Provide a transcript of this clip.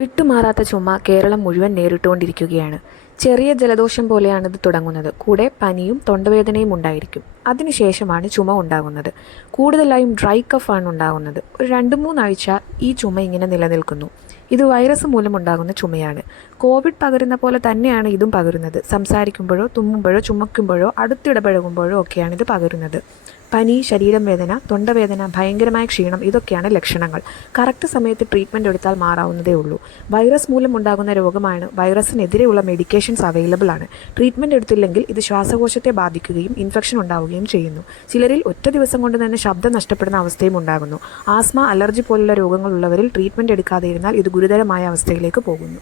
വിട്ടുമാറാത്ത ചുമ കേരളം മുഴുവൻ നേരിട്ടുകൊണ്ടിരിക്കുകയാണ്. ചെറിയ ജലദോഷം പോലെയാണിത് തുടങ്ങുന്നത്. കൂടെ പനിയും തൊണ്ടവേദനയും ഉണ്ടായിരിക്കും. അതിനുശേഷമാണ് ചുമ ഉണ്ടാകുന്നത്. കൂടുതലായും ഡ്രൈ കഫാണ് ഉണ്ടാകുന്നത്. ഒരു 2-3 ആഴ്ച ഈ ചുമ ഇങ്ങനെ നിലനിൽക്കുന്നു. ഇത് വൈറസ് മൂലമുണ്ടാകുന്ന ചുമയാണ്. കോവിഡ് പകരുന്ന പോലെ തന്നെയാണ് ഇതും പകരുന്നത്. സംസാരിക്കുമ്പോഴോ തുമ്മുമ്പോഴോ ചുമയ്ക്കുമ്പോഴോ അടുത്തിടപഴകുമ്പോഴോ ഒക്കെയാണ് ഇത് പകരുന്നത്. പനി, ശരീരം വേദന, തൊണ്ടവേദന, ഭയങ്കരമായ ക്ഷീണം ഇതൊക്കെയാണ് ലക്ഷണങ്ങൾ. കറക്റ്റ് സമയത്ത് ട്രീറ്റ്മെൻറ്റ് എടുത്താൽ മാറാവുന്നതേ ഉള്ളൂ. വൈറസ് മൂലം ഉണ്ടാകുന്ന രോഗമാണ്. വൈറസിനെതിരെയുള്ള മെഡിക്കേഷൻസ് അവൈലബിൾ ആണ്. ട്രീറ്റ്മെൻറ്റ് എടുത്തില്ലെങ്കിൽ ഇത് ശ്വാസകോശത്തെ ബാധിക്കുകയും ഇൻഫെക്ഷൻ ഉണ്ടാവുകയും ചെയ്യുന്നു. ചിലരിൽ ഒറ്റ ദിവസം കൊണ്ട് തന്നെ ശബ്ദം നഷ്ടപ്പെടുന്ന അവസ്ഥയും ഉണ്ടാകുന്നു. ആസ്മ, അലർജി പോലുള്ള രോഗങ്ങളുള്ളവരിൽ ട്രീറ്റ്മെൻറ്റ് എടുക്കാതെ ഇരുന്നാൽ ഇത് ഗുരുതരമായ അവസ്ഥയിലേക്ക് പോകുന്നു.